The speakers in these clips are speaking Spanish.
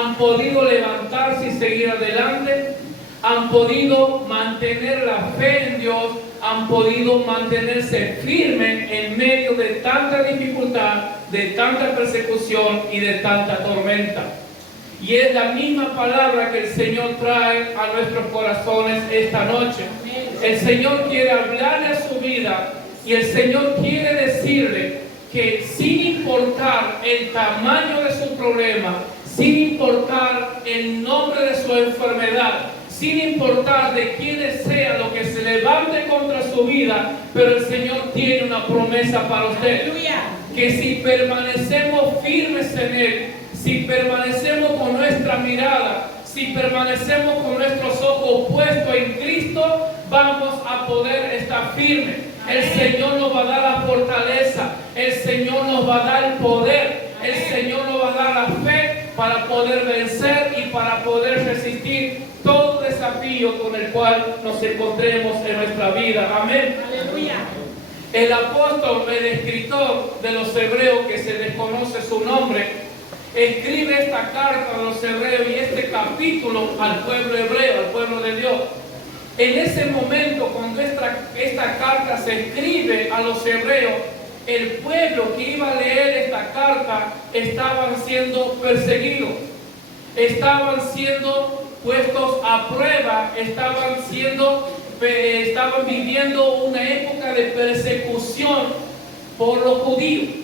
han podido levantarse y seguir adelante, han podido mantener la fe en Dios, han podido mantenerse firmes en medio de tanta dificultad, de tanta persecución y de tanta tormenta. Y es la misma palabra que el Señor trae a nuestros corazones esta noche. El Señor quiere hablarle a su vida y el Señor quiere decirle que sin importar el tamaño de su problema, sin importar el nombre de su enfermedad, sin importar de quiénes sea lo que se levante contra su vida, pero el Señor tiene una promesa para usted. ¡Aleluya! Que si permanecemos firmes en Él, si permanecemos con nuestra mirada, si permanecemos con nuestros ojos puestos en Cristo, vamos a poder estar firmes. El Señor nos va a dar la fortaleza, el Señor nos va a dar el poder, el Señor nos va a dar la fe para poder vencer y para poder resistir todo desafío con el cual nos encontremos en nuestra vida. Amén. Aleluya. El apóstol, el escritor de los Hebreos, que se desconoce su nombre, escribe esta carta a los Hebreos y este capítulo al pueblo hebreo, al pueblo de Dios. En ese momento, cuando esta carta se escribe a los hebreos, el pueblo que iba a leer esta carta estaban siendo perseguidos, estaban siendo puestos a prueba, estaban viviendo una época de persecución por los judíos.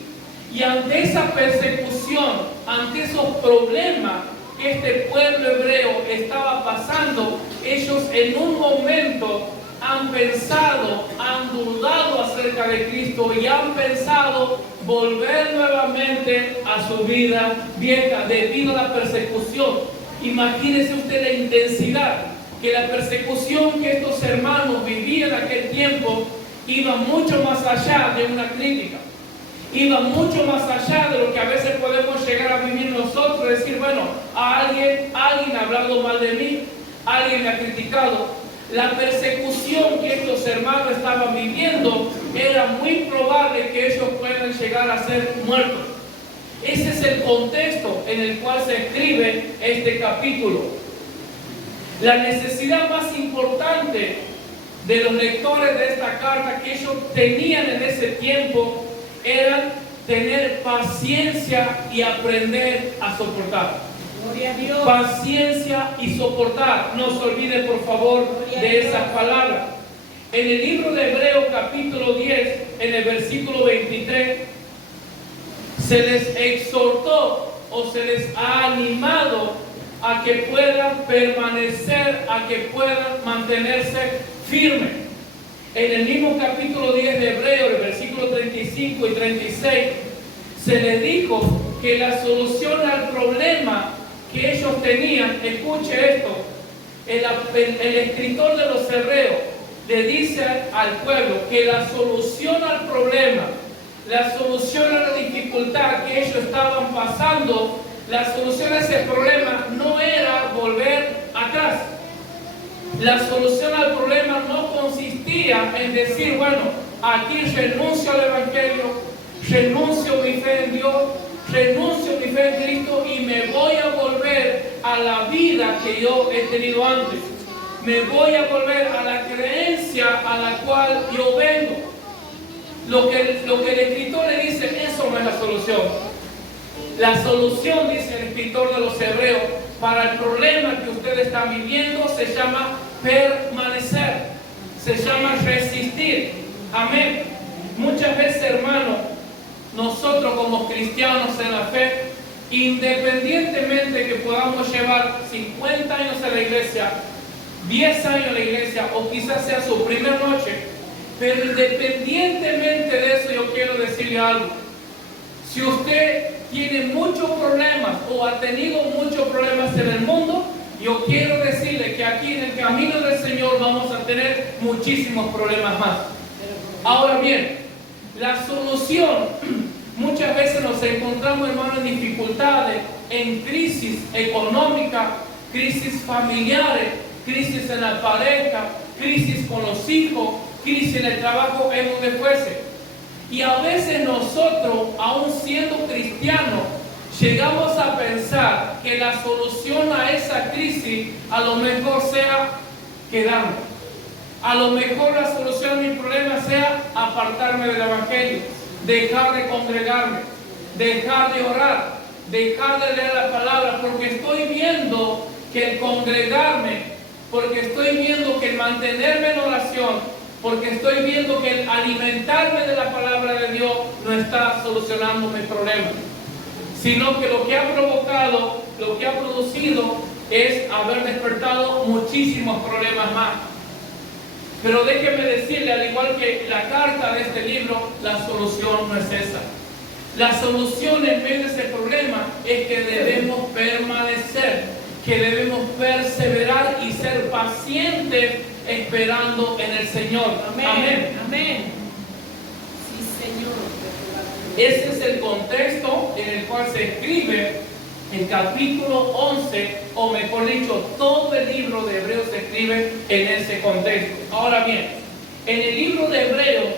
Y ante esa persecución, ante esos problemas que este pueblo hebreo estaba pasando, ellos en un momento han pensado, han dudado acerca de Cristo y han pensado volver nuevamente a su vida vieja debido a la persecución. Imagínese usted la intensidad, que la persecución que estos hermanos vivían en aquel tiempo iba mucho más allá de una crítica. Iba mucho más allá de lo que a veces podemos llegar a vivir nosotros, decir, bueno, alguien ha hablado mal de mí, alguien me ha criticado. La persecución que estos hermanos estaban viviendo era muy probable que ellos puedan llegar a ser muertos. Ese es el contexto en el cual se escribe este capítulo. La necesidad más importante de los lectores de esta carta que ellos tenían en ese tiempo era tener paciencia y aprender a soportar. Gloria a Dios. Paciencia y soportar. No se olvide, por favor, de esas palabras. En el libro de Hebreos, capítulo 10, en el versículo 23, se les exhortó o se les ha animado a que puedan permanecer, a que puedan mantenerse firmes. En el mismo capítulo 10 de Hebreos, el versículo 35 y 36, se les dijo que la solución al problema que ellos tenían, escuche esto, el escritor de los Hebreos le dice al pueblo que la solución al problema, la solución a la dificultad que ellos estaban pasando, la solución a ese problema no era volver atrás. La solución al problema no consistía en decir, bueno, aquí renuncio al Evangelio, renuncio mi fe en Dios, renuncio mi fe en Cristo y me voy a volver a la vida que yo he tenido antes. Me voy a volver a la creencia a la cual yo vengo. Lo que el escritor le dice, eso no es la solución. La solución, dice el escritor de los Hebreos, para el problema que ustedes están viviendo se llama permanecer, se llama resistir. Amén. Muchas veces, hermanos, nosotros como cristianos en la fe, independientemente que podamos llevar 50 años en la iglesia, 10 años en la iglesia, o quizás sea su primera noche, pero independientemente de eso, yo quiero decirle algo. Si usted tiene muchos problemas o ha tenido muchos problemas en el mundo, yo quiero decirle que aquí en el camino del Señor vamos a tener muchísimos problemas más. Ahora bien, la solución, muchas veces nos encontramos, hermanos, en dificultades, en crisis económica, crisis familiares, crisis en la pareja, crisis con los hijos, crisis en el trabajo, en donde fuese. Y a veces nosotros, aún siendo cristianos, llegamos a pensar que la solución a esa crisis a lo mejor sea quedarme. A lo mejor la solución a mi problema sea apartarme del Evangelio, dejar de congregarme, dejar de orar, dejar de leer la palabra, porque estoy viendo que el congregarme, porque estoy viendo que el mantenerme en oración, porque estoy viendo que el alimentarme de la palabra de Dios no está solucionando mis problemas, sino que lo que ha provocado, lo que ha producido es haber despertado muchísimos problemas más. Pero déjeme decirle, al igual que la carta de este libro, la solución no es esa. La solución en medio de ese problema es que debemos permanecer, que debemos perseverar y ser pacientes esperando en el Señor. Amén. Amén. Amén. Sí, Señor. Ese es el contexto en el cual se escribe el capítulo 11, o mejor dicho, todo el libro de Hebreos se escribe en ese contexto. Ahora bien, en el libro de Hebreos,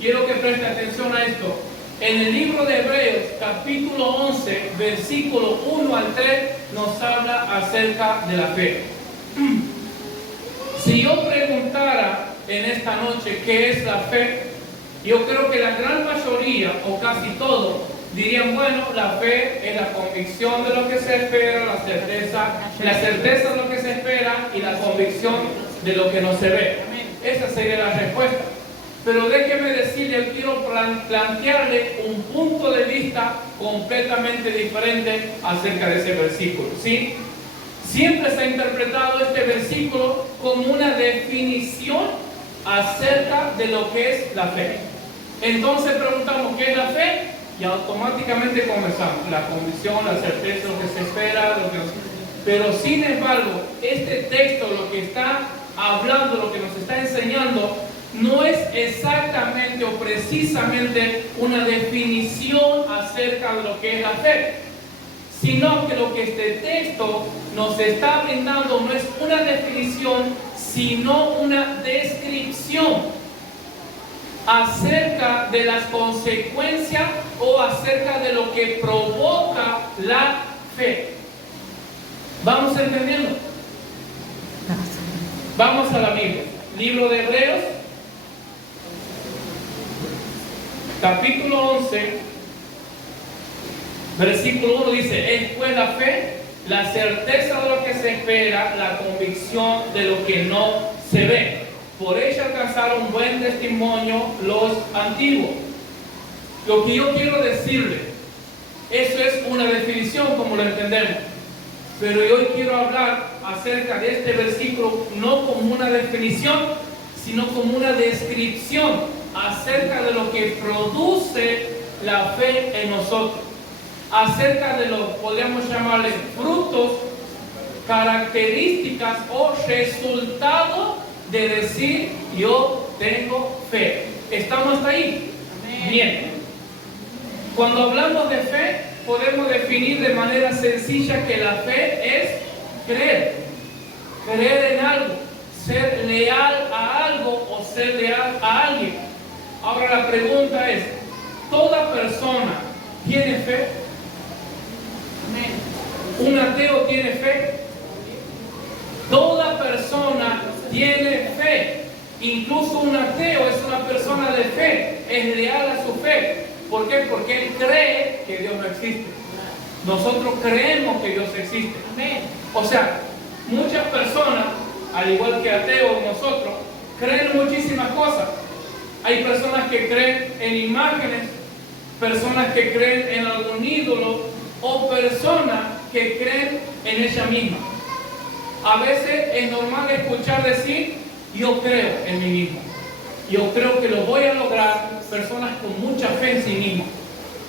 quiero que preste atención a esto. En el libro de Hebreos, capítulo 11, versículo 1 al 3, nos habla acerca de la fe. Si yo preguntara en esta noche qué es la fe, yo creo que la gran mayoría, o casi todos, dirían, bueno, la fe es la convicción de lo que se espera, la certeza de lo que se espera y la convicción de lo que no se ve. Esa sería la respuesta. Pero déjeme decirle, yo quiero plantearle un punto de vista completamente diferente acerca de ese versículo, ¿sí? Siempre se ha interpretado este versículo como una definición acerca de lo que es la fe. Entonces preguntamos, ¿qué es la fe? Y automáticamente comenzamos. La convicción, la certeza, lo que se espera, lo que no se... Pero sin embargo, este texto, lo que está hablando, lo que nos está enseñando, no es exactamente o precisamente una definición acerca de lo que es la fe, sino que lo que este texto nos está brindando no es una definición, sino una descripción acerca de las consecuencias o acerca de lo que provoca la fe. ¿Vamos entendiendo? Vamos a la Biblia. Libro de Hebreos, capítulo 11, versículo 1 dice: es pues la fe, la certeza de lo que se espera, la convicción de lo que no se ve. Por ella alcanzaron buen testimonio los antiguos. Lo que yo quiero decirle, eso es una definición como lo entendemos. Pero yo hoy quiero hablar acerca de este versículo no como una definición, sino como una descripción acerca de lo que produce la fe en nosotros. Acerca de los, podríamos llamarles, frutos, características o resultados de decir yo tengo fe. ¿Estamos hasta ahí? Amén. Bien. Cuando hablamos de fe, podemos definir de manera sencilla que la fe es creer. Creer en algo, ser leal a algo o ser leal a alguien. Ahora la pregunta es, ¿toda persona tiene fe? Amén. ¿Un ateo tiene fe? Toda persona tiene fe. Incluso un ateo es una persona de fe, es leal a su fe. ¿Por qué? Porque él cree que Dios no existe. Nosotros creemos que Dios existe. Amén. O sea, muchas personas, al igual que ateos nosotros, creen en muchísimas cosas. Hay personas que creen en imágenes, personas que creen en algún ídolo o personas que creen en ella misma. A veces es normal escuchar decir, yo creo en mí mismo. Yo creo que lo voy a lograr. Personas con mucha fe en sí mismos.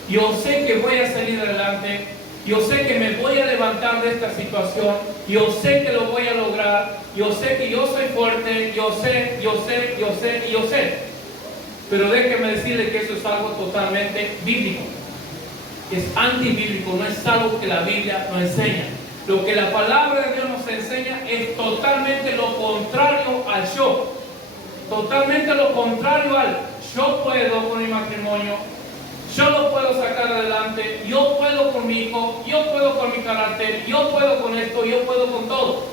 Yo sé que voy a salir adelante. Yo sé que me voy a levantar de esta situación. Yo sé que lo voy a lograr. Yo sé que yo soy fuerte. Yo sé. Pero déjeme decirle que eso es algo totalmente bíblico. Es antibíblico, no es algo que la Biblia nos enseña. Lo que la palabra de Dios nos enseña es totalmente lo contrario al yo. Totalmente lo contrario al yo puedo con mi matrimonio, yo lo puedo sacar adelante, yo puedo con mi hijo, yo puedo con mi carácter, yo puedo con esto, yo puedo con todo.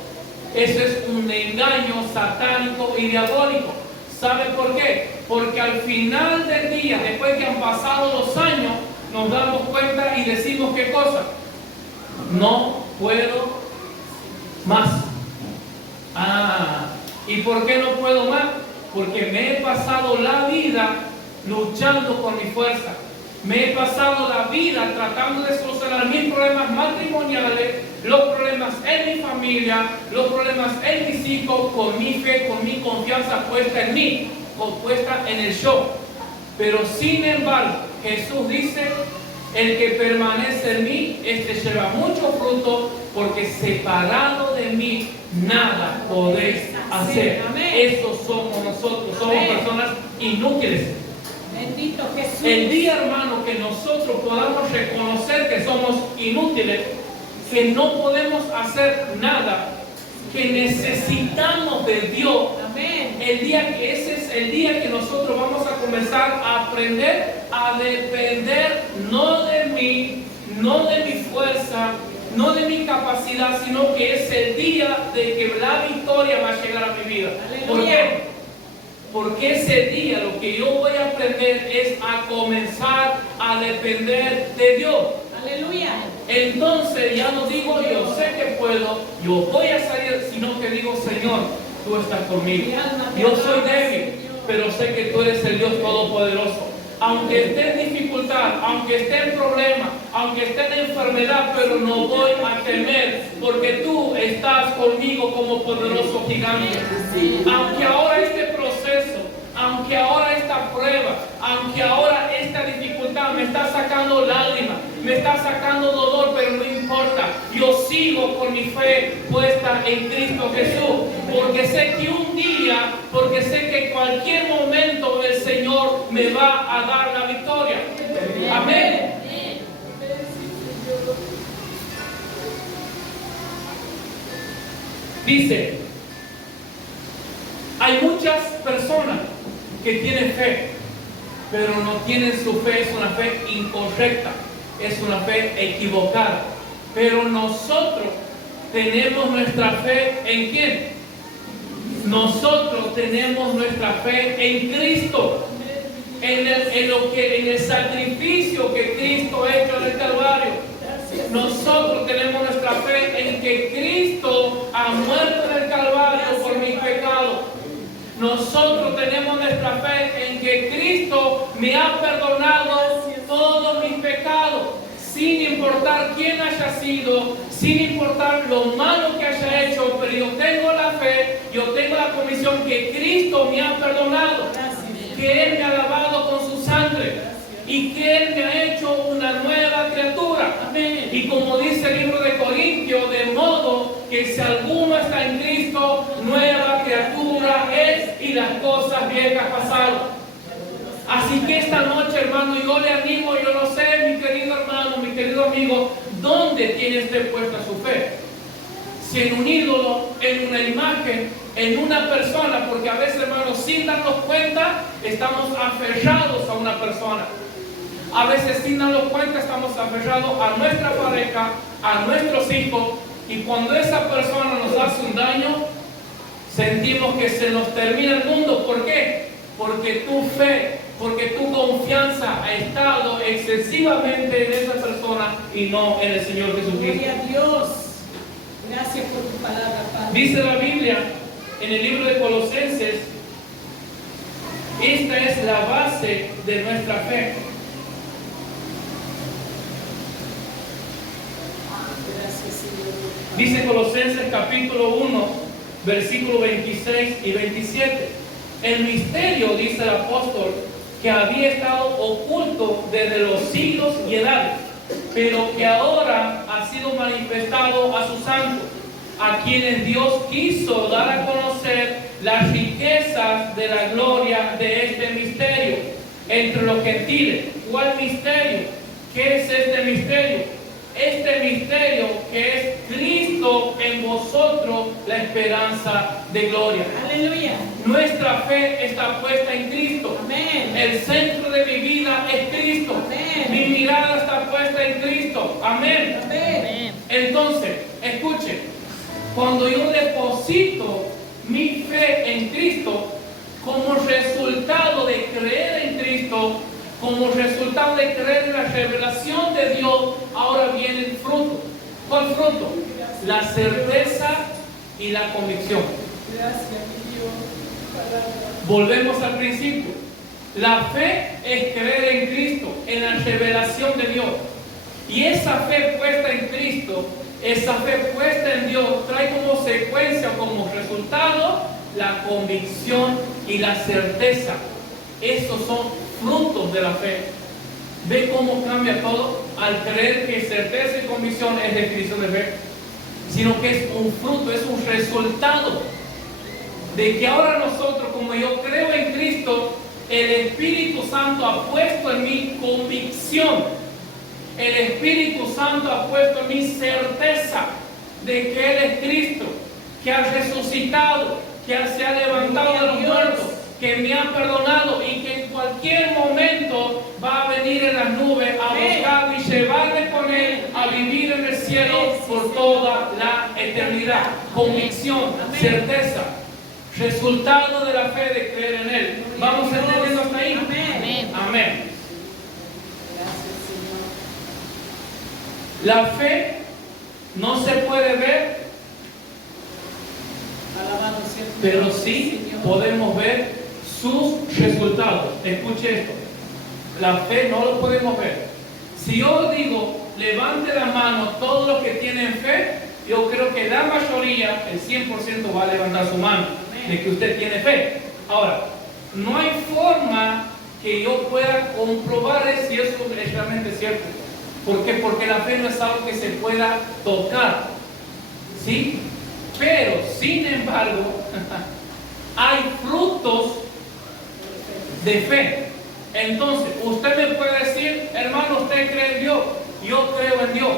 Eso es un engaño satánico y diabólico. ¿Sabe por qué? Porque al final del día, después que han pasado los años, nos damos cuenta y decimos ¿qué cosa? No puedo más. ¿Y por qué no puedo más? Porque me he pasado la vida luchando con mi fuerza. Me he pasado la vida tratando de solucionar mis problemas matrimoniales, los problemas en mi familia, los problemas en mis hijos, con mi fe, con mi confianza puesta en mí, o puesta en el yo. Pero sin embargo, Jesús dice, el que permanece en mí, este lleva mucho fruto, porque separado de mí, nada podéis hacer. Eso somos nosotros, somos personas inútiles. Bendito Jesús. El día, hermano, que nosotros podamos reconocer que somos inútiles, que no podemos hacer nada, que necesitamos de Dios, Amén. el día que ese es el día que nosotros vamos a comenzar a aprender a depender no de mí, no de mi fuerza, no de mi capacidad, sino que es el día de que la victoria va a llegar a mi vida. ¿Por qué? Porque ese día lo que yo voy a aprender es a comenzar a depender de Dios. Aleluya. Entonces ya no digo yo sé que puedo, yo voy a salir, sino que digo Señor, tú estás conmigo. Yo soy débil, pero sé que tú eres el Dios Todopoderoso. Aunque esté en dificultad, aunque esté en problema, aunque esté en enfermedad, pero no voy a temer, porque tú estás conmigo como poderoso gigante. Aunque ahora este proceso, aunque ahora esta prueba, aunque ahora esta dificultad me está sacando lágrimas, me está sacando dolor, pero no importa, yo sigo con mi fe puesta en Cristo Jesús, porque sé que un día, porque sé que en cualquier momento el Señor me va a dar la victoria. Amén. Dice, hay muchas personas que tienen fe, pero no tienen su fe, es una fe incorrecta, es una fe equivocada. Pero nosotros tenemos nuestra fe ¿en quién? Nosotros tenemos nuestra fe en Cristo, en el sacrificio que Cristo ha hecho en el Calvario. Nosotros tenemos nuestra fe en que Cristo ha muerto en el Calvario por mis pecados. Nosotros tenemos nuestra fe en que Cristo me ha perdonado todos mis pecados, sin importar quién haya sido, sin importar lo malo que haya hecho, pero yo tengo la fe, yo tengo la convicción que Cristo me ha perdonado, que Él me ha lavado con su sangre y que Él me ha hecho una nueva criatura. Y como dice el libro de Corintios, de modo que si alguno está en Cristo, nueva criatura es y las cosas viejas pasaron. Así que esta noche, hermano, yo le animo, yo no sé, mi querido hermano, mi querido amigo, ¿dónde tiene usted puesta su fe? Si en un ídolo, en una imagen, en una persona, porque a veces, hermano, sin darnos cuenta, estamos aferrados a una persona. A veces sin darnos cuenta estamos aferrados a nuestra pareja, a nuestros hijos, y cuando esa persona nos hace un daño, sentimos que se nos termina el mundo. ¿Por qué? Porque tu fe, porque tu confianza ha estado excesivamente en esa persona y no en el Señor Jesucristo. Gloria a Dios. Gracias por tu palabra, Padre. Dice la Biblia en el libro de Colosenses, esta es la base de nuestra fe. Dice Colosenses capítulo 1, versículos 26 y 27. El misterio, dice el apóstol, que había estado oculto desde los siglos y edades, pero que ahora ha sido manifestado a sus santos, a quienes Dios quiso dar a conocer las riquezas de la gloria de este misterio entre los gentiles. ¿Cuál misterio? ¿Qué es este misterio? este misterio que es Cristo en vosotros, la esperanza de gloria. Aleluya. Nuestra fe está puesta en Cristo. Amén. El centro de mi vida es Cristo. Amén. Mi mirada está puesta en Cristo. Amén. Amén. Entonces, escuche, cuando yo deposito mi fe en Cristo, como resultado de creer en Cristo, como resultado de creer en la revelación de Dios, ahora viene el fruto. ¿Cuál fruto? La certeza y la convicción. Gracias, mi Dios. Palabra. Volvemos al principio. La fe es creer en Cristo, en la revelación de Dios. Y esa fe puesta en Cristo, esa fe puesta en Dios, trae como secuencia, como resultado, la convicción y la certeza. Esos son frutos de la fe. ¿Ve cómo cambia todo? Al creer que certeza y convicción es definición de fe, sino que es un fruto, es un resultado de que ahora nosotros, como yo creo en Cristo, el Espíritu Santo ha puesto en mí convicción. El Espíritu Santo ha puesto en mí certeza de que Él es Cristo, que ha resucitado, que se ha levantado de los muertos, que me ha perdonado y que en cualquier momento va a venir en las nubes a buscarme y llevarme con Él a vivir en el cielo por toda la eternidad. Convicción, certeza, resultado de la fe de creer en Él. ¿Vamos entendiendo hasta ahí? Amén. Amén. Gracias, Señor. La fe no se puede ver, Alabado sea tu pero nombre, sí Señor. podemos ver sus resultados. Escuche esto. La fe no lo podemos ver. Si yo digo, levante la mano todos los que tienen fe, yo creo que la mayoría, el 100% va a levantar su mano de que usted tiene fe. Ahora, no hay forma que yo pueda comprobar si eso es realmente cierto. ¿Por qué? Porque la fe no es algo que se pueda tocar. ¿Sí? Pero, sin embargo, hay frutos de fe. Entonces, usted me puede decir, hermano, usted cree en Dios, yo creo en Dios.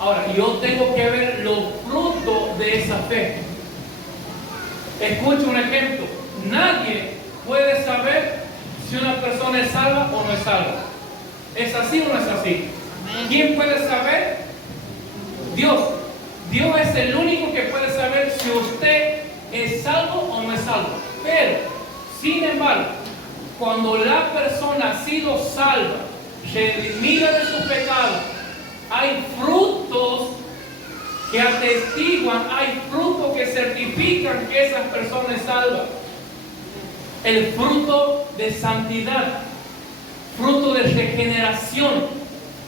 Ahora, yo tengo que ver los frutos de esa fe. Escuche un ejemplo. Nadie puede saber si una persona es salva o no es salva. ¿Es así o no es así? ¿Quién puede saber? Dios. Dios es el único que puede saber si usted es salvo o no es salvo. Pero, sin embargo, cuando la persona ha sido salva, redimida de sus pecados, hay frutos que atestiguan, hay frutos que certifican que esa persona es salva. El fruto de santidad, fruto de regeneración.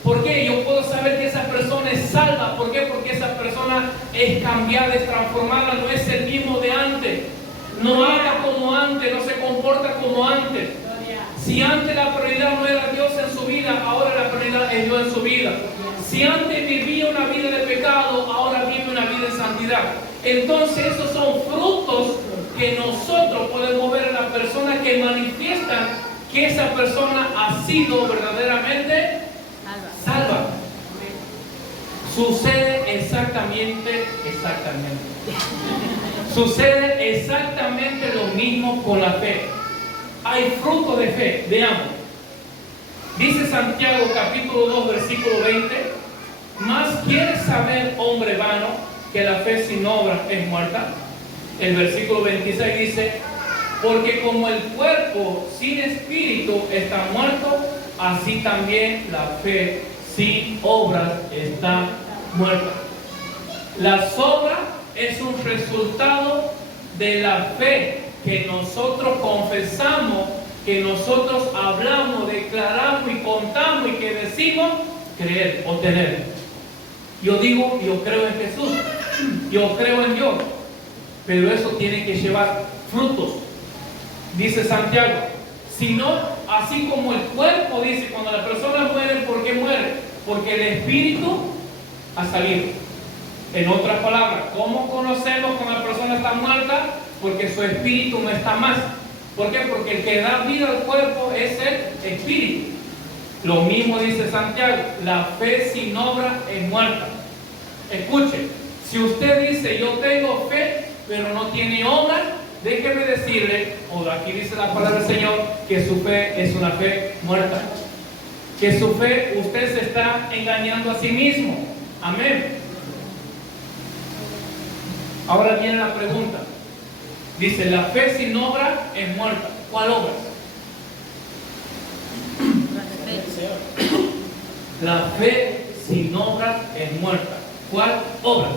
¿Por qué? Yo puedo saber que esa persona es salva. ¿Por qué? Porque esa persona es cambiada, es transformada, no es el mismo de antes. No habla como antes, no se comporta como antes. Si antes la prioridad no era Dios en su vida, ahora la prioridad es Dios en su vida. Si antes vivía una vida de pecado, ahora vive una vida en santidad. Entonces esos son frutos que nosotros podemos ver en la persona que manifiestan que esa persona ha sido verdaderamente salva. Sucede exactamente. Sucede exactamente lo mismo con la fe. Hay fruto de fe. Veamos. Dice Santiago capítulo 2 versículo 20. Más quieres saber, hombre vano, que la fe sin obras es muerta. El versículo 26 dice: porque como el cuerpo sin espíritu está muerto, así también la fe sin obras está muerta. Las obras es un resultado de la fe que nosotros confesamos, que nosotros hablamos, declaramos y contamos y que decimos creer o tener. Yo digo, yo creo en Jesús, yo creo en Dios, pero eso tiene que llevar frutos. Dice Santiago, si no, así como el cuerpo, dice, cuando la persona muere, ¿por qué muere? Porque el espíritu ha salido. En otras palabras, ¿cómo conocemos cuando la persona está muerta? Porque su espíritu no está más. ¿Por qué? Porque el que da vida al cuerpo es el espíritu. Lo mismo dice Santiago, la fe sin obra es muerta. Escuche, si usted dice yo tengo fe, pero no tiene obra, déjeme decirle, o aquí dice la palabra del Señor, que su fe es una fe muerta. Que su fe, usted se está engañando a sí mismo. Amén. Ahora viene la pregunta. Dice, la fe sin obra es muerta. ¿Cuál obra? La fe sin obra es muerta. ¿Cuál obra?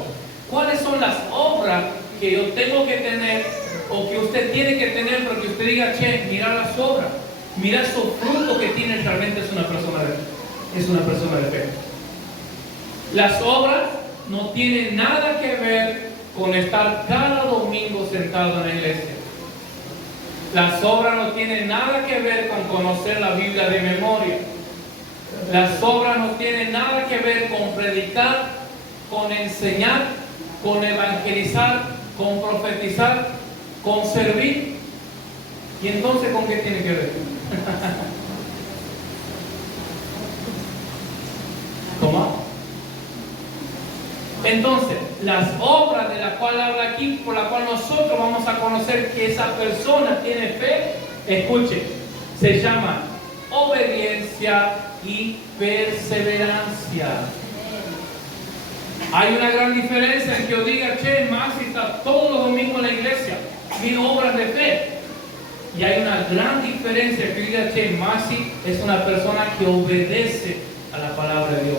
¿Cuáles son las obras que yo tengo que tener o que usted tiene que tener para que usted diga, che, mira las obras, mira su fruto que tiene, realmente es una persona de fe? Las obras no tienen nada que ver con estar cada domingo sentado en la iglesia. Las obras no tienen nada que ver con conocer la Biblia de memoria. Las obras no tienen nada que ver con predicar, con enseñar, con evangelizar, con profetizar, con servir. ¿Y entonces con qué tiene que ver? ¿Cómo? Entonces, las obras de las cuales habla aquí, por la cual nosotros vamos a conocer que esa persona tiene fe, escuche, se llama obediencia y perseverancia. Hay una gran diferencia en que yo diga, che, Maxi está todos los domingos en la iglesia, tiene obras de fe. Y hay una gran diferencia en que yo diga, che, Maxi es una persona que obedece a la palabra de Dios.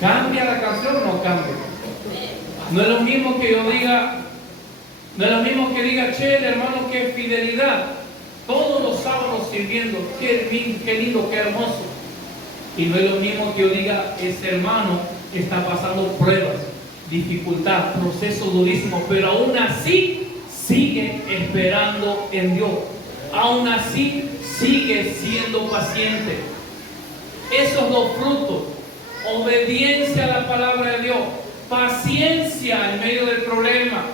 ¿Cambia la canción o no cambia? No es lo mismo que yo diga, no es lo mismo que diga, che, el hermano, qué fidelidad, todos los sábados sirviendo, qué lindo, qué hermoso. Y no es lo mismo que yo diga, ese hermano está pasando pruebas, dificultad, proceso durísimo, pero aún así sigue esperando en Dios. Aún así sigue siendo paciente. Esos dos frutos, obediencia a la palabra de Dios, paciencia en medio del problema,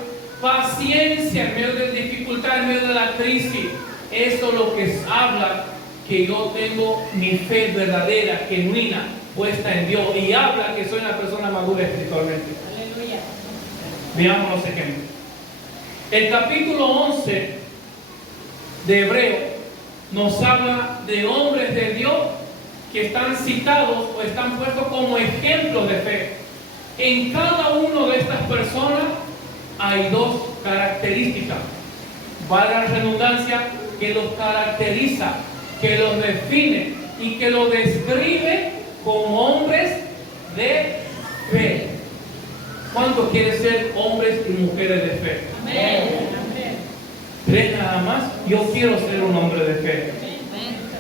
paciencia en medio de la dificultad, en medio de la crisis, eso es lo que habla que yo tengo mi fe verdadera, genuina, puesta en Dios, y habla que soy una persona madura espiritualmente. Aleluya. Veamos los ejemplos. El capítulo 11 de Hebreo nos habla de hombres de Dios que están citados o están puestos como ejemplos de fe. En cada uno de estas personas hay dos características, valga la redundancia, que los caracteriza, que los define y que los describe como hombres de fe. ¿Cuántos quieren ser hombres y mujeres de fe? Amén. ¿Tres nada más? Yo quiero ser un hombre de fe.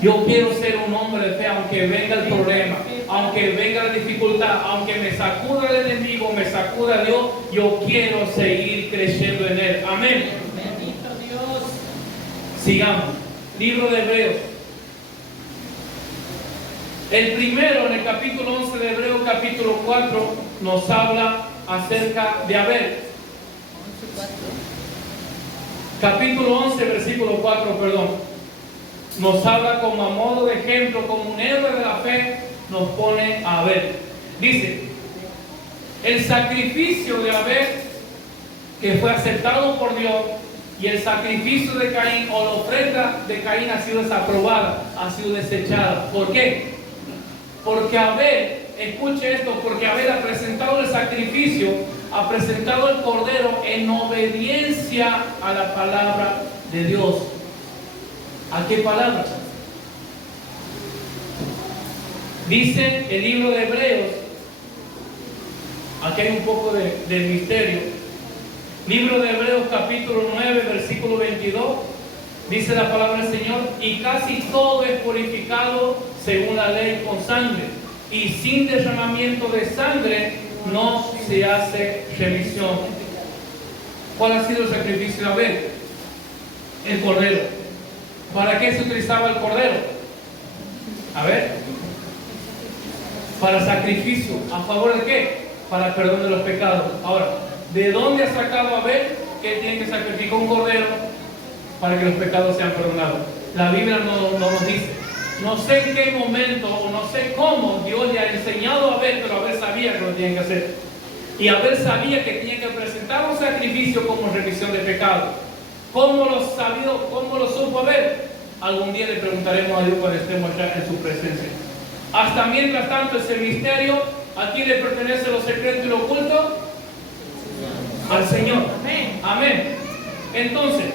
Yo quiero ser un hombre de fe, aunque venga el problema, aunque venga la dificultad, aunque me sacuda el enemigo, me sacuda Dios, yo quiero seguir creciendo en Él. Amén. Bendito Dios. Sigamos. Libro de Hebreos. El primero, en el capítulo 11 de Hebreos, capítulo 4, nos habla acerca de Abel. Capítulo 11, versículo 4, perdón. Nos habla como a modo de ejemplo, como un héroe de la fe, nos pone a Abel. Dice, el sacrificio de Abel, que fue aceptado por Dios, y el sacrificio de Caín, o la ofrenda de Caín, ha sido desaprobada, ha sido desechada. ¿Por qué? Porque Abel, escuche esto, porque Abel ha presentado el sacrificio, ha presentado el cordero en obediencia a la palabra de Dios. ¿A qué palabra? Dice el libro de Hebreos, aquí hay un poco de misterio. Libro de Hebreos capítulo 9, versículo 22, dice la palabra del Señor, y casi todo es purificado según la ley con sangre, y sin derramamiento de sangre no se hace remisión. ¿Cuál ha sido el sacrificio de Abel? El cordero. ¿Para qué se utilizaba el cordero? A ver, para sacrificio. ¿A favor de qué? Para el perdón de los pecados. Ahora, ¿de dónde ha sacado Abel que tiene que sacrificar un cordero para que los pecados sean perdonados? La Biblia no nos dice. No sé en qué momento o no sé cómo Dios le ha enseñado a Abel, pero Abel sabía que lo tenía que hacer. Y Abel sabía que tenía que presentar un sacrificio como remisión de pecado. ¿Cómo lo supo Abel? Algún día le preguntaremos a Dios cuando estemos ya en su presencia. Hasta mientras tanto, ese misterio, ¿a quién le pertenece lo secreto y lo oculto? Al Señor. Amén. Amén. Entonces,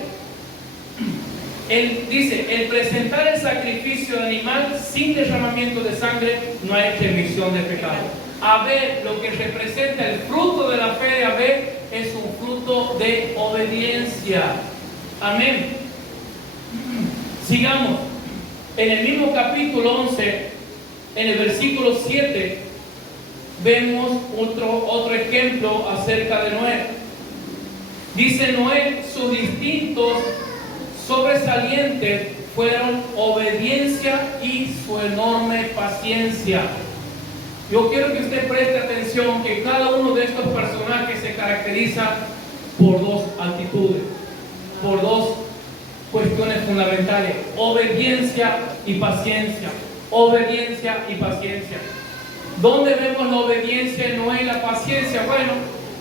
Él dice, el presentar el sacrificio de animal sin derramamiento de sangre no hay remisión de pecado. Abel, lo que representa el fruto de la fe de Abel, es un fruto de obediencia. Amén. Sigamos. En el mismo capítulo 11, en el versículo 7, vemos otro ejemplo acerca de Noé. Dice Noé, sus distintos sobresalientes fueron obediencia y su enorme paciencia. Yo quiero que usted preste atención que cada uno de estos personajes se caracteriza por dos actitudes, por dos cuestiones fundamentales: obediencia y paciencia. Obediencia y paciencia. ¿Dónde vemos la obediencia en Noé y la paciencia? Bueno,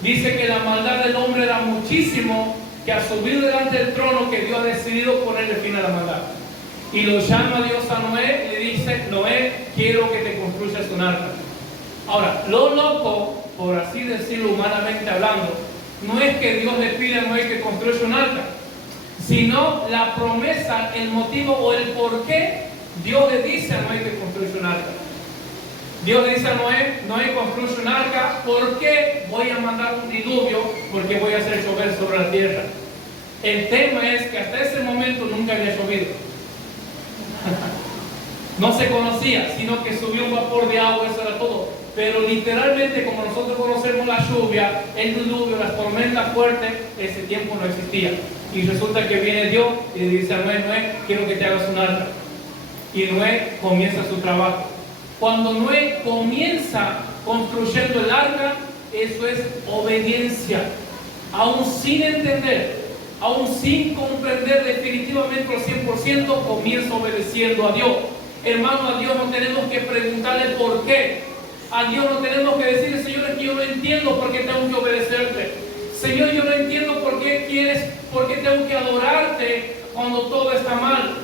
dice que la maldad del hombre era muchísimo, que a subir delante del trono que Dios ha decidido ponerle fin a la maldad. Y lo llama Dios a Noé y le dice: Noé, quiero que te construyas un arca. Ahora, lo loco, por así decirlo humanamente hablando, no es que Dios le pida a Noé que construya un arca, sino la promesa, el motivo o el por qué Dios le dice a Noé que construya un arca. Dios le dice a Noé: Noé, construye un arca. ¿Por qué? Voy a mandar un diluvio, porque voy a hacer llover sobre la tierra. El tema es que hasta ese momento nunca había llovido. No se conocía, sino que subió un vapor de agua, eso era todo. Pero literalmente, como nosotros conocemos la lluvia, el diluvio, las tormentas fuertes, ese tiempo no existía. Y resulta que viene Dios y le dice a Noé: Noé, quiero que te hagas un arca. Y Noé comienza su trabajo. Cuando Noé comienza construyendo el arca, eso es obediencia. Aún sin entender, aún sin comprender definitivamente al 100%, comienza obedeciendo a Dios. Hermano, a Dios no tenemos que preguntarle por qué. A Dios no tenemos que decirle: Señor, es que yo no entiendo por qué tengo que obedecerte. Señor, yo no entiendo por qué tengo que adorarte cuando todo está mal.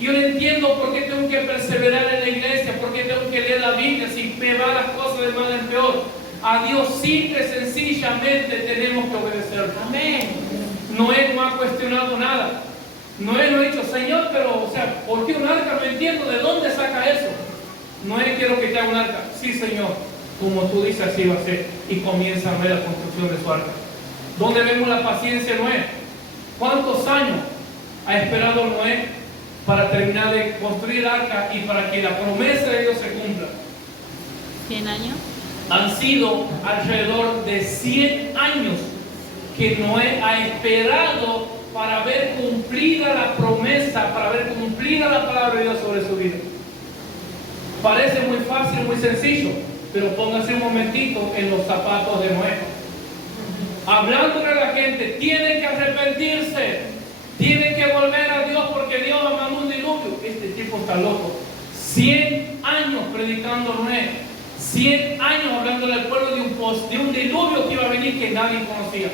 Yo no entiendo por qué tengo que perseverar en la iglesia, por qué tengo que leer la Biblia si me van las cosas de mal en peor. A Dios simple y sencillamente tenemos que obedecerle. Amén. Noé no ha cuestionado nada. Noé no ha dicho: Señor, pero, ¿por qué un arca? No entiendo, ¿de dónde saca eso? Noé, quiero que te haga un arca. Sí, Señor, como tú dices, así va a ser. Y comienza a ver la construcción de su arca. ¿Dónde vemos la paciencia de Noé? ¿Cuántos años ha esperado Noé para terminar de construir el arca y para que la promesa de Dios se cumpla? 100 años. Han sido alrededor de 100 años que Noé ha esperado para ver cumplida la promesa, para ver cumplida la palabra de Dios sobre su vida. Parece muy fácil, muy sencillo, pero pónganse un momentito en los zapatos de Noé. Hablándole a la gente: tienen que arrepentirse, tienen que volver a Dios porque Dios mandó un diluvio. Este tipo está loco. 100 años predicando Noé, 100 años hablándole al pueblo de un diluvio que iba a venir que nadie conocía.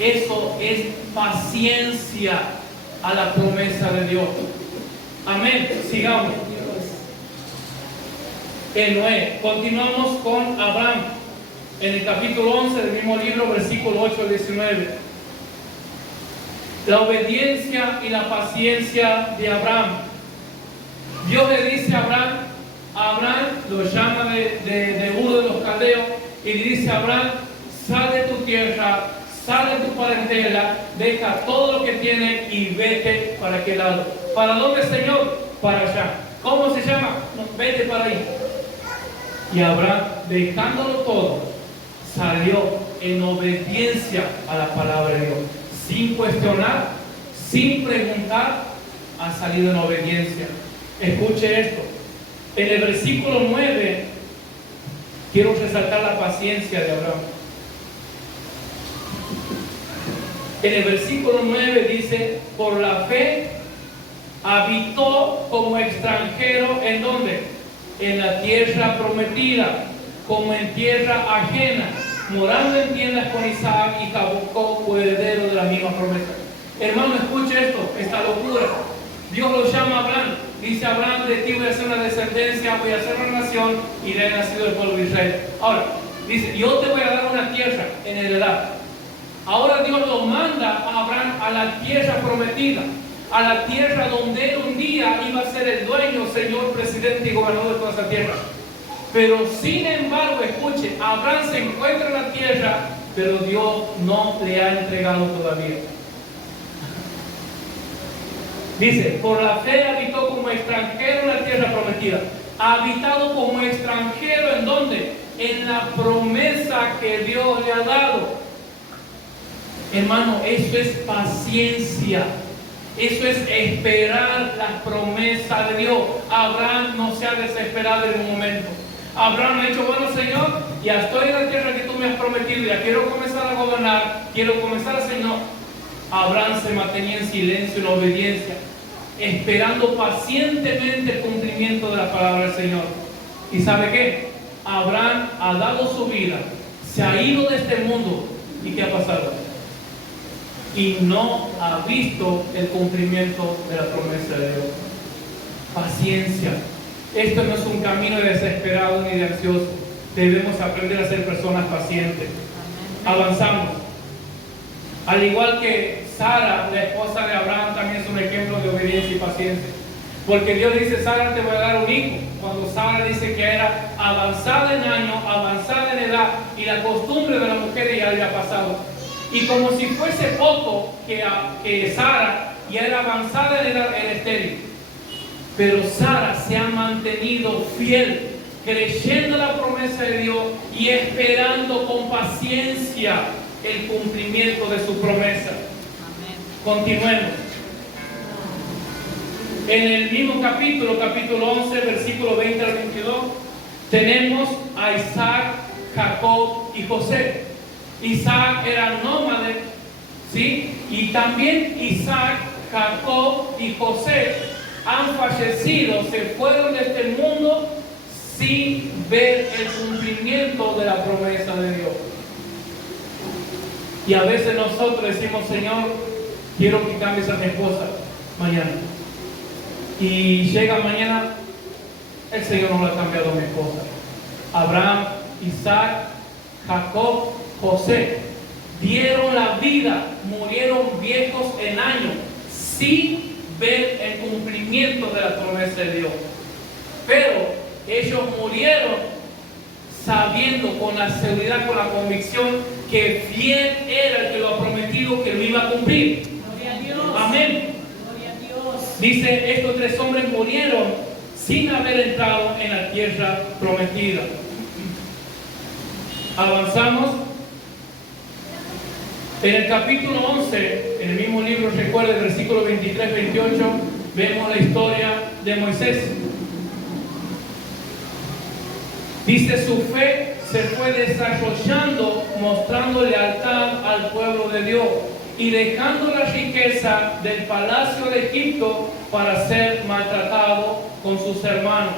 Eso es paciencia a la promesa de Dios. Amén. Sigamos. En Noé. Continuamos con Abraham. En el capítulo 11 del mismo libro, versículo 8 al 19. La obediencia y la paciencia de Abraham. Dios le dice a Abraham lo llama de Ur de los Caldeos, y le dice a Abraham: sal de tu tierra, sal de tu parentela, deja todo lo que tienes y vete para aquel lado. ¿Para dónde, Señor? Para allá. ¿Cómo se llama? No, vete para ahí. Y Abraham, dejándolo todo, salió en obediencia a la palabra de Dios, sin cuestionar, sin preguntar, ha salido en obediencia. Escuche esto. En el versículo 9 quiero resaltar la paciencia de Abraham. En el versículo 9 dice: por la fe habitó como extranjero ¿en dónde? En la tierra prometida, como en tierra ajena, morando en tiendas con Isaac y Jacob, heredero de la misma promesa. Hermano, escuche esto, esta locura. Dios lo llama a Abraham. Dice Abraham, de ti voy a hacer una descendencia, voy a hacer una nación y le ha nacido el pueblo de Israel. Ahora, dice, yo te voy a dar una tierra en heredad. Ahora Dios lo manda a Abraham a la tierra prometida, a la tierra donde él un día iba a ser el dueño, señor, presidente y gobernador de toda esa tierra. Pero sin embargo, escuche, Abraham se encuentra en la tierra, pero Dios no le ha entregado todavía. Dice, por la fe habitó como extranjero en la tierra prometida. Ha habitado como extranjero ¿en dónde? En la promesa que Dios le ha dado. Hermano, eso es paciencia. Eso es esperar la promesa de Dios. Abraham no se ha desesperado en un momento. Abraham ha dicho, bueno, Señor, ya estoy en la tierra que tú me has prometido, ya quiero comenzar a gobernar, quiero comenzar a hacer. No. Abraham se mantenía en silencio, en obediencia, esperando pacientemente el cumplimiento de la palabra del Señor. ¿Y sabe qué? Abraham ha dado su vida, se ha ido de este mundo. ¿Y qué ha pasado? Y no ha visto el cumplimiento de la promesa de Dios. Paciencia. Esto no es un camino de desesperado ni de ansioso. Debemos aprender a ser personas pacientes. Avanzamos. Al igual que Sara, la esposa de Abraham, también es un ejemplo de obediencia y paciencia. Porque Dios dice, Sara, te voy a dar un hijo. Cuando Sara dice que era avanzada en años, avanzada en edad, y la costumbre de la mujer ya había pasado. Y como si fuese poco que Sara ya era avanzada en edad, era estéril. Pero Sara se ha mantenido fiel, creyendo la promesa de Dios y esperando con paciencia el cumplimiento de su promesa. Amén. Continuemos. En el mismo capítulo 11, versículo 20 al 22, tenemos a Isaac, Jacob y José. Isaac era nómade, ¿sí? Y también Isaac, Jacob y José han fallecido, se fueron de este mundo sin ver el cumplimiento de la promesa de Dios. Y a veces nosotros decimos, Señor, quiero que cambies a mi esposa mañana. Y llega mañana, el Señor no le ha cambiado a mi esposa. Abraham, Isaac, Jacob, José dieron la vida, murieron viejos en años, sin ver el cumplimiento de la promesa de Dios. Pero ellos murieron sabiendo con la seguridad, con la convicción que fiel era el que lo ha prometido, que lo iba a cumplir. Gloria a Dios. Amén. Gloria a Dios. Dice, estos tres hombres murieron sin haber entrado en la tierra prometida. Avanzamos. En el capítulo 11, en el mismo libro, recuerda el versículo 23-28, vemos la historia de Moisés. Dice, su fe se fue desarrollando, mostrando lealtad al pueblo de Dios y dejando la riqueza del palacio de Egipto para ser maltratado con sus hermanos.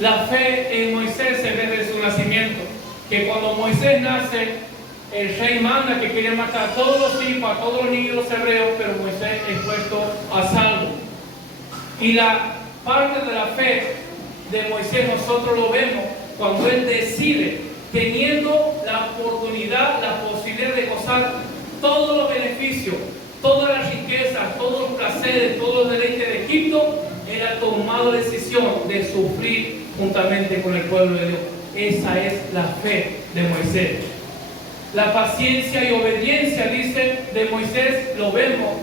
La fe en Moisés se ve desde su nacimiento, que cuando Moisés nace, el rey manda que quiere matar a todos los hijos, a todos los niños hebreos, pero Moisés es puesto a salvo. Y la parte de la fe de Moisés nosotros lo vemos cuando él decide, teniendo la oportunidad, la posibilidad de gozar todos los beneficios, todas las riquezas, todos los placeres, todos los deleites de Egipto, él ha tomado la decisión de sufrir juntamente con el pueblo de Dios. Esa es la fe de Moisés. La paciencia y obediencia, dice, de Moisés lo vemos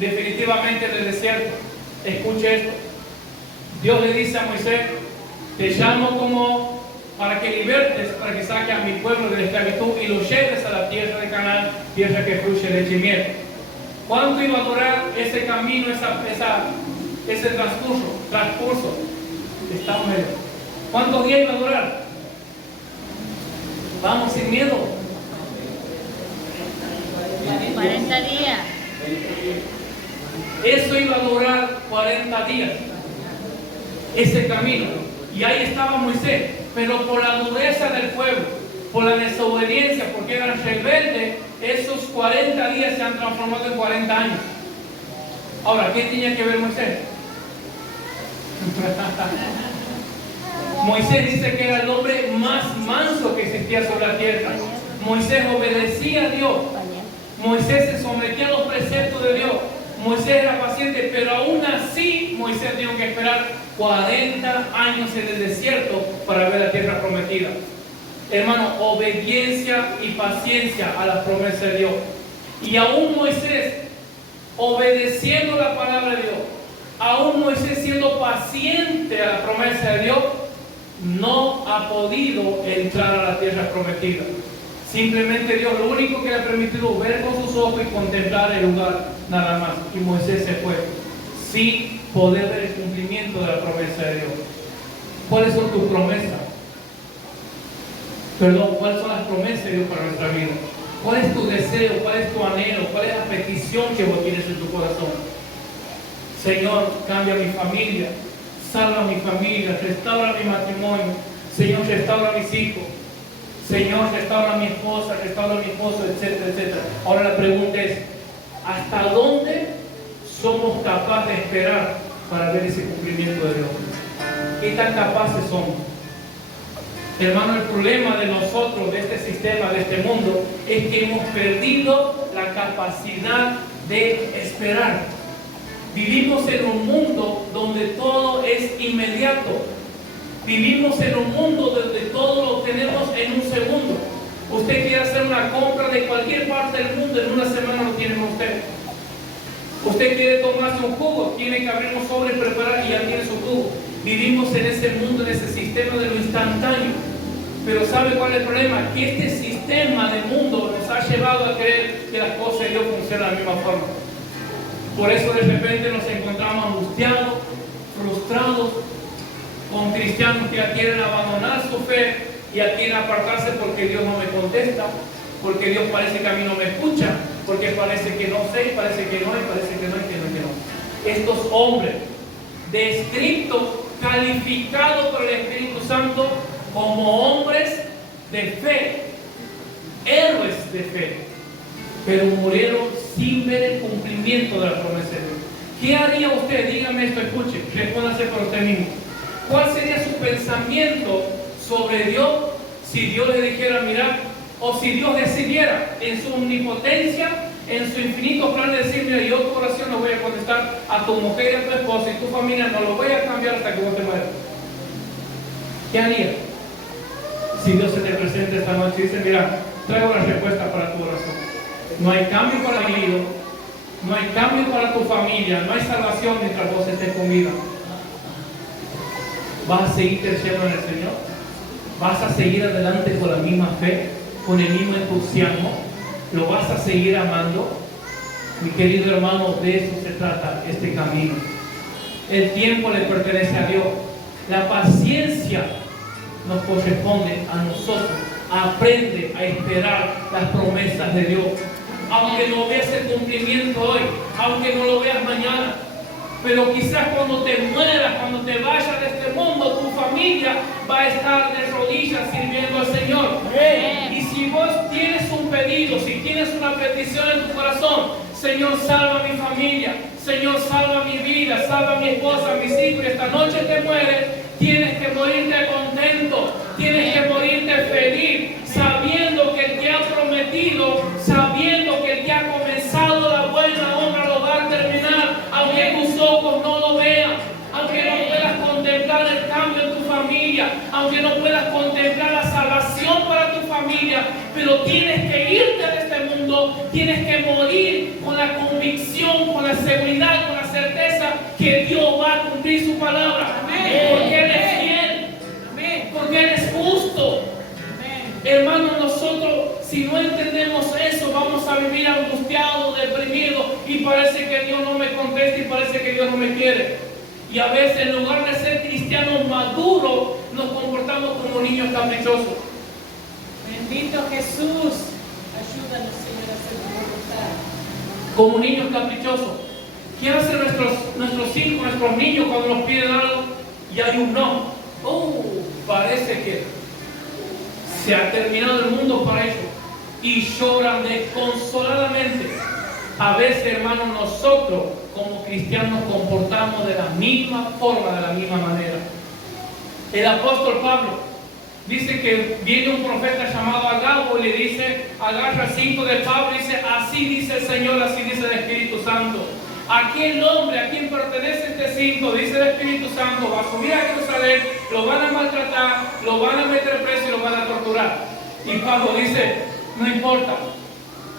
definitivamente en el desierto. Escuche esto. Dios le dice a Moisés, te llamo como para que libertes, para que saques a mi pueblo de la esclavitud y lo lleves a la tierra de Canaán, tierra que fluye leche y miel. ¿Cuánto iba a durar ese camino, ese transcurso? Estamos en él. ¿Cuántos días iba a durar? Vamos sin miedo. 40 días. Eso iba a durar 40 días, ese camino. Y ahí estaba Moisés, pero por la dureza del pueblo, por la desobediencia, porque eran rebeldes, esos 40 días se han transformado en 40 años. Ahora, ¿qué tenía que ver Moisés? Moisés dice que era el hombre más manso que existía sobre la tierra. Moisés obedecía a Dios. Moisés se sometía a los preceptos de Dios. Moisés era paciente, pero aún así Moisés tuvo que esperar 40 años en el desierto para ver la tierra prometida. Hermano, obediencia y paciencia a las promesas de Dios. Y aún Moisés, obedeciendo la palabra de Dios, aún Moisés siendo paciente a la promesa de Dios, no ha podido entrar a la tierra prometida. Simplemente Dios lo único que le ha permitido ver con sus ojos y contemplar el lugar, nada más. Y Moisés se fue sin poder ver el cumplimiento de la promesa de Dios. ¿Cuáles son tus promesas? Perdón, ¿cuáles son las promesas de Dios para nuestra vida? ¿Cuál es tu deseo? ¿Cuál es tu anhelo? ¿Cuál es la petición que vos tienes en tu corazón? Señor, cambia mi familia, salva mi familia, restaura mi matrimonio. Señor, restaura mis hijos. Señor, restaura a mi esposa, restaura a mi esposo, etcétera, etcétera. Ahora la pregunta es, ¿hasta dónde somos capaces de esperar para ver ese cumplimiento de Dios? ¿Qué tan capaces somos? Hermano, el problema de nosotros, de este sistema, de este mundo, es que hemos perdido la capacidad de esperar. Vivimos en un mundo donde todo es inmediato. Vivimos en un mundo donde todo lo tenemos en un segundo. Usted quiere hacer una compra de cualquier parte del mundo, en una semana lo tiene usted. Usted quiere tomarse un jugo, tiene que abrir un sobre, preparar y ya tiene su jugo. Vivimos en ese mundo, en ese sistema de lo instantáneo. Pero ¿sabe cuál es el problema? Que este sistema de mundo nos ha llevado a creer que las cosas de Dios funcionan de la misma forma. Por eso de repente nos encontramos angustiados, frustrados, con cristianos que ya quieren abandonar su fe y ya quieren apartarse porque Dios no me contesta, porque Dios parece que a mí no me escucha, porque parece que no sé, parece que no, y parece que no, y que no, y que no. Estos hombres descritos, calificados por el Espíritu Santo como hombres de fe, héroes de fe, pero murieron sin ver el cumplimiento de la promesa de Dios. ¿Qué haría usted? Dígame esto, escuche, respóndase por usted mismo. ¿Cuál sería su pensamiento sobre Dios si Dios le dijera, mira, o si Dios decidiera en su omnipotencia, en su infinito plan de decir, mira, yo tu oración no voy a contestar a tu mujer y a tu esposa y tu familia, no lo voy a cambiar hasta que vos te mueras? ¿Qué haría? Si Dios se te presenta esta noche y dice, mira, traigo la respuesta para tu oración. No hay cambio para mi vida, no hay cambio para tu familia, no hay salvación mientras vos estés con vida. ¿Vas a seguir creciendo en el Señor? ¿Vas a seguir adelante con la misma fe, con el mismo entusiasmo? ¿Lo vas a seguir amando? Mi querido hermano, de eso se trata este camino. El tiempo le pertenece a Dios. La paciencia nos corresponde a nosotros. Aprende a esperar las promesas de Dios. Aunque no veas el cumplimiento hoy, aunque no lo veas mañana, pero quizás cuando te mueras, cuando te vayas de este mundo, tu familia va a estar de rodillas sirviendo al Señor. Y si vos tienes un pedido, si tienes una petición en tu corazón, Señor, salva a mi familia, Señor, salva mi vida, salva a mi esposa, a mis hijos, y esta noche te mueres, tienes que morirte contento, tienes que morirte feliz, sabiendo que el que ha prometido, sabiendo que el que ha comenzado la buena obra lo va a terminar, aunque tus ojos no lo vean, aunque no puedas contemplar el cambio en tu familia, aunque no puedas contemplar la salvación para tu familia, pero tienes que irte de este mundo, tienes que morir con la convicción, con la seguridad, con la certeza que Dios va a cumplir su palabra. Amén. Porque Él es fiel. Amén. Porque Él es justo. Amén. Hermanos, nosotros si no entendemos eso, vamos a vivir angustiados, deprimidos, y parece que Dios no me contesta y parece que Dios no me quiere. Y a veces, en lugar de ser cristianos maduros, nos comportamos como niños caprichosos. Bendito Jesús. Ayúdanos, Señor, a hacer tu voluntad. Como niños caprichosos. ¿Qué hacen nuestros hijos, nuestros niños cuando nos piden algo y hay un no? Parece que se ha terminado el mundo para ellos y lloran desconsoladamente. A veces, hermanos, nosotros como cristianos nos comportamos de la misma forma, de la misma manera. El apóstol Pablo dice que viene un profeta llamado Agabo y le dice, agarra el cinto de Pablo y dice, así dice el Señor, así dice el Espíritu Santo. Aquel hombre a quien pertenece este cinto, dice el Espíritu Santo, va a subir a Jerusalén, lo van a maltratar, lo van a meter preso y lo van a torturar. Y Pablo dice, no importa,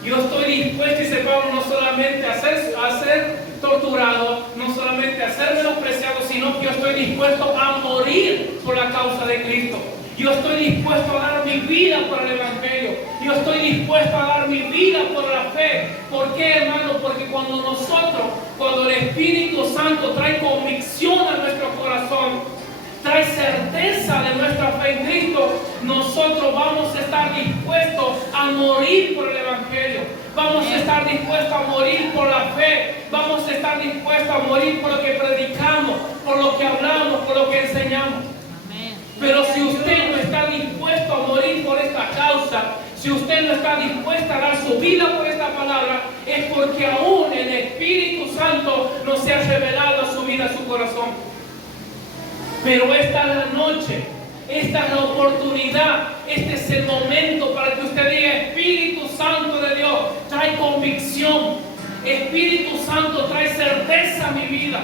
yo estoy dispuesto, dice Pablo, no solamente a ser torturado, no solamente a ser menospreciado, sino que yo estoy dispuesto a morir por la causa de Cristo. Yo estoy dispuesto a dar mi vida por el Evangelio. Yo estoy dispuesto a dar mi vida por la fe. ¿Por qué, hermano? Porque cuando el Espíritu Santo trae convicción a nuestro corazón, trae certeza de nuestra fe en Cristo, nosotros vamos a estar dispuestos a morir por el Evangelio. Vamos a estar dispuestos a morir por la fe. Vamos a estar dispuestos a morir por lo que predicamos, por lo que hablamos, por lo que enseñamos. Pero si usted no está dispuesto a morir por esta causa, si usted no está dispuesto a dar su vida por esta palabra, es porque aún el Espíritu Santo no se ha revelado a su vida, a su corazón. Pero esta es la noche, esta es la oportunidad, este es el momento para que usted diga, Espíritu Santo de Dios, trae convicción, Espíritu Santo trae certeza a mi vida.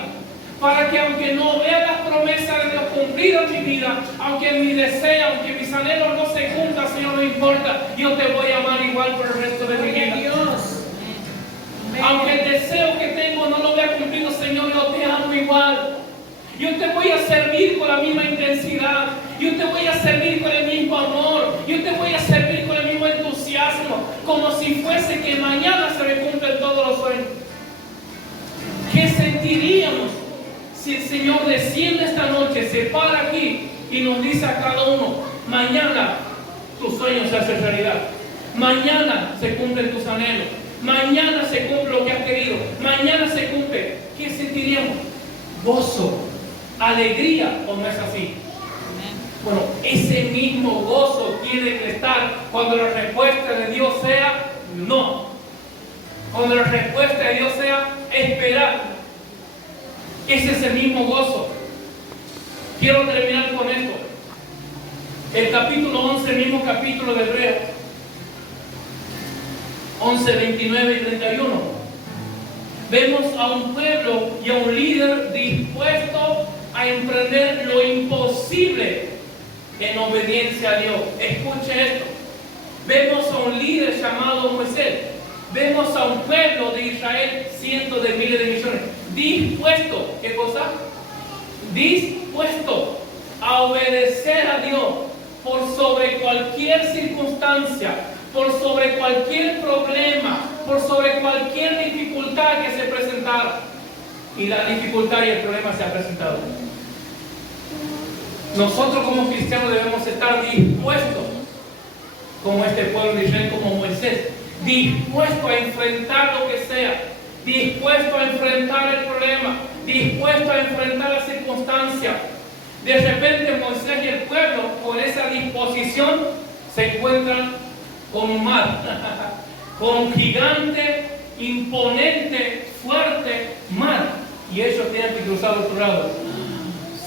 Para que aunque no vea las promesas de Dios cumplidas en mi vida, aunque mi deseo, aunque mis anhelos no se cumplan, Señor, no importa, yo te voy a amar igual por el resto de mi vida. Dios. Aunque el deseo que tengo no lo vea cumplido, Señor, yo te amo igual. Yo te voy a servir con la misma intensidad. Yo te voy a servir con el mismo amor. Yo te voy a servir con el mismo entusiasmo. Como si fuese que mañana se me cumplen todos los sueños. ¿Qué sentiríamos si el Señor desciende esta noche, se para aquí y nos dice a cada uno, mañana tus sueños se hacen realidad, mañana se cumplen tus anhelos, mañana se cumple lo que has querido, mañana se cumple? ¿Qué sentiríamos? Gozo, alegría, ¿o no es así? Bueno, ese mismo gozo tiene que estar cuando la respuesta de Dios sea no, cuando la respuesta de Dios sea esperar. Ese es el mismo gozo. Quiero terminar con esto. El capítulo 11, el mismo capítulo de Hebreos 11, 29 y 31. Vemos a un pueblo y a un líder dispuesto a emprender lo imposible en obediencia a Dios. Escuche esto. Vemos a un líder llamado Moisés. Vemos a un pueblo de Israel, cientos de miles de millones, dispuesto, ¿qué cosa? Dispuesto a obedecer a Dios por sobre cualquier circunstancia, por sobre cualquier problema, por sobre cualquier dificultad que se presentara. Y la dificultad y el problema se ha presentado. Nosotros como cristianos debemos estar dispuestos, como este pueblo de Israel, como Moisés, dispuesto a enfrentar lo que sea, dispuesto a enfrentar el problema, dispuesto a enfrentar la circunstancia. De repente Moisés y el pueblo, con esa disposición, se encuentran con un mar, con un gigante, imponente, fuerte mar, y ellos tienen que cruzar al otro lado.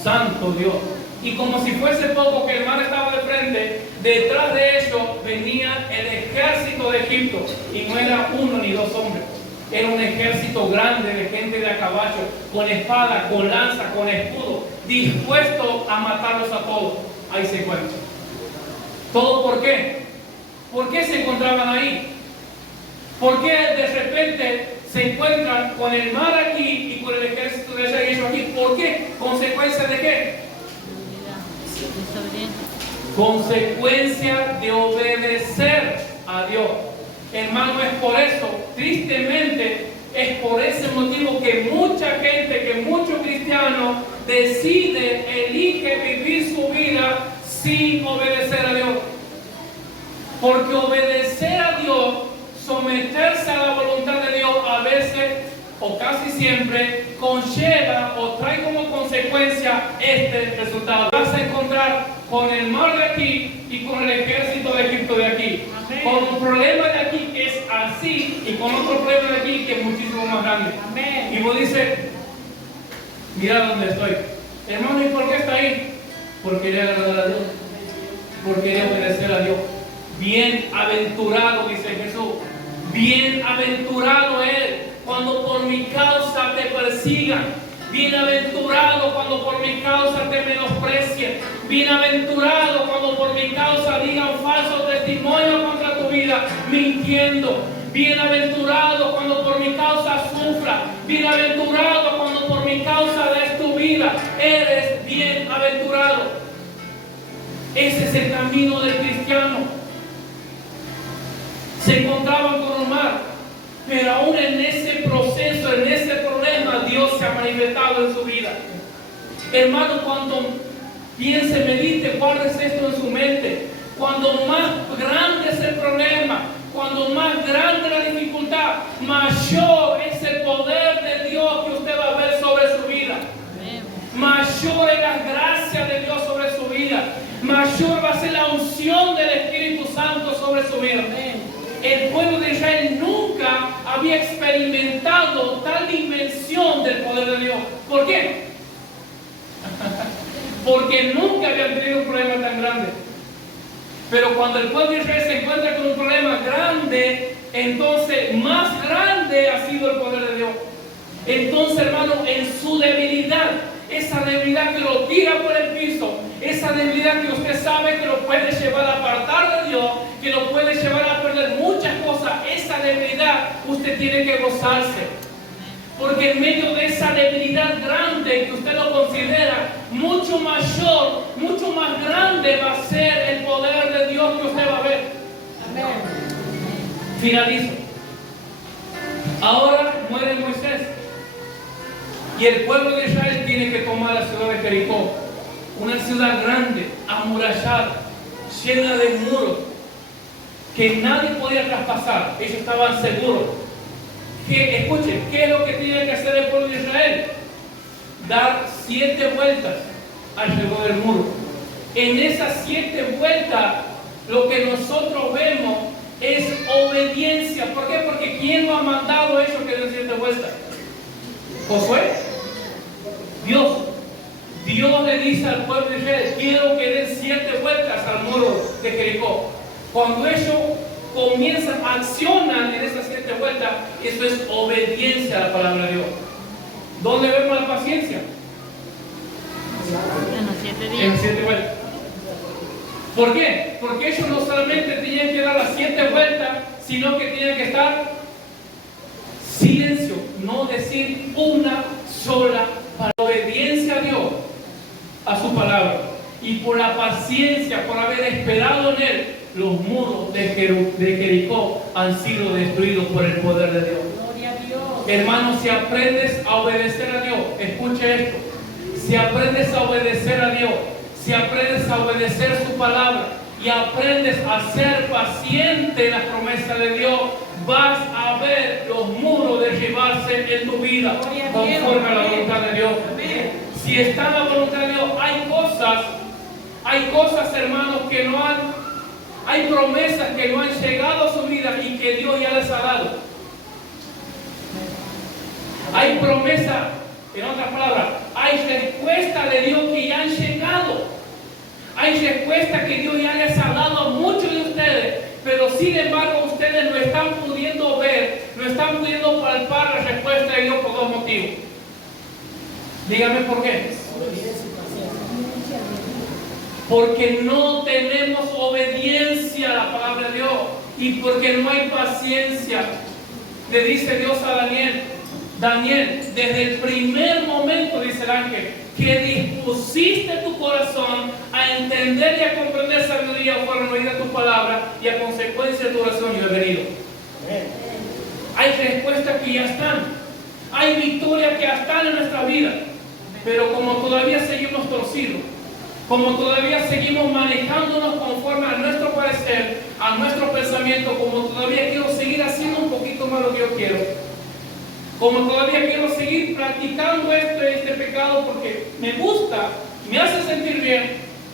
Santo Dios. Y como si fuese poco que el mar estaba de frente, detrás de ellos venía el ejército de Egipto. Y no era uno ni dos hombres. Era un ejército grande de gente de a caballo, con espada, con lanza, con escudo, dispuesto a matarlos a todos. Ahí se encuentran. ¿Todo por qué? ¿Por qué se encontraban ahí? ¿Por qué de repente se encuentran con el mar aquí y con el ejército de allá y ellos aquí? ¿Por qué? ¿Consecuencia de qué? Consecuencia de obedecer a Dios. Hermano, es por eso, tristemente, es por ese motivo que mucha gente, que muchos cristianos deciden, eligen vivir su vida sin obedecer a Dios. Porque obedecer a Dios, someterse a la voluntad de Dios, a veces o casi siempre conlleva o trae como consecuencia este resultado. Vas a encontrar con el mar de aquí y con el ejército de Egipto de aquí. Amén. Con un problema de aquí que es así y con otro problema de aquí que es muchísimo más grande. Amén. Y vos dices, mira dónde estoy. Hermano, ¿y por qué está ahí? Por querer agradar a Dios. Por querer obedecer a Dios. Bienaventurado, dice Jesús. Bienaventurado es cuando por mi causa te persigan. Bienaventurado cuando por mi causa te menosprecien. Bienaventurado cuando por mi causa digan falso testimonio contra tu vida, mintiendo. Bienaventurado cuando por mi causa sufra. Bienaventurado cuando por mi causa des tu vida. Eres bienaventurado. Ese es el camino del cristiano. Se encontraban con el mar, pero aún en ese proceso, en ese problema, Dios se ha manifestado en su vida. Hermano, cuando piense, medite, guardes esto en su mente. Cuando más grande es el problema, cuando más grande la dificultad, mayor es el poder de Dios que usted va a ver sobre su vida. Mayor es la gracia de Dios sobre su vida. Mayor va a ser la unción del Espíritu Santo sobre su vida. El pueblo de Israel nunca había experimentado tal dimensión del poder de Dios. ¿Por qué? Porque nunca habían tenido un problema tan grande. Pero cuando el pueblo de Israel se encuentra con un problema grande, entonces más grande ha sido el poder de Dios. Entonces, hermano, en su debilidad, esa debilidad que lo tira por el piso, esa debilidad que usted sabe que lo puede llevar a apartar de Dios, que lo puede llevar a perder muchas cosas, esa debilidad usted tiene que gozarse. Porque en medio de esa debilidad grande que usted lo considera, mucho mayor, mucho más grande va a ser el poder de Dios que usted va a ver. Amén. Finalizo. Ahora muere Moisés. Y el pueblo de Israel tiene que tomar la ciudad de Jericó. Una ciudad grande, amurallada, llena de muros, que nadie podía traspasar. Ellos estaban seguros. Escuchen, ¿qué es lo que tiene que hacer el pueblo de Israel? Dar 7 vueltas alrededor del muro. En esas 7 vueltas, lo que nosotros vemos es obediencia. ¿Por qué? Porque ¿quién lo ha mandado a ellos que den 7 vueltas? ¿Josué? Dios. Dios le dice al pueblo de Israel, quiero que den 7 vueltas al muro de Jericó. Cuando ellos comienzan, accionan en esas 7 vueltas, eso es obediencia a la palabra de Dios. ¿Dónde vemos la paciencia? En los 7 días. En las 7 vueltas. ¿Por qué? Porque ellos no solamente tenían que dar las 7 vueltas, sino que tenían que estar silencio, no decir una sola palabra. Obediencia a Dios, a su palabra, y por la paciencia, por haber esperado en Él, los muros de Jericó han sido destruidos por el poder de Dios. Gloria a Dios. Hermanos, si aprendes a obedecer a Dios, escuche esto, si aprendes a obedecer a Dios, si aprendes a obedecer su palabra y aprendes a ser paciente en las promesas de Dios, vas a ver los muros derribarse en tu vida conforme a la voluntad de Dios. Si está en la voluntad de Dios, hay cosas, hermanos, que no han, hay promesas que no han llegado a su vida y que Dios ya les ha dado. Hay promesas, en otras palabras, hay respuestas de Dios que ya han llegado. Hay respuestas que Dios ya les ha dado a muchos de ustedes, pero sin embargo ustedes no están pudiendo ver, no están pudiendo palpar la respuesta de Dios por 2 motivos. Dígame por qué. Porque no tenemos obediencia a la palabra de Dios y porque no hay paciencia. Le dice Dios a Daniel, desde el primer momento, dice el ángel, que dispusiste tu corazón a entender y a comprender sabiduría, fueron oídas tus palabras y a consecuencia de tu oración yo he venido. Hay respuestas que ya están, hay victorias que ya están en nuestra vida, pero como todavía seguimos torcidos, como todavía seguimos manejándonos conforme a nuestro parecer, a nuestro pensamiento, como todavía quiero seguir haciendo un poquito más lo que yo quiero, Como todavía quiero seguir practicando este pecado porque me gusta, me hace sentir bien,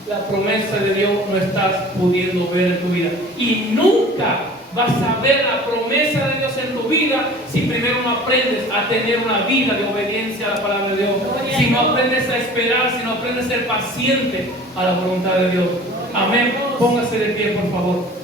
la promesa de Dios no estás pudiendo ver en tu vida. Y nunca vas a ver la promesa de Dios en tu vida si primero no aprendes a tener una vida de obediencia a la palabra de Dios. Si no aprendes a esperar, si no aprendes a ser paciente a la voluntad de Dios. Amén. Póngase de pie, por favor.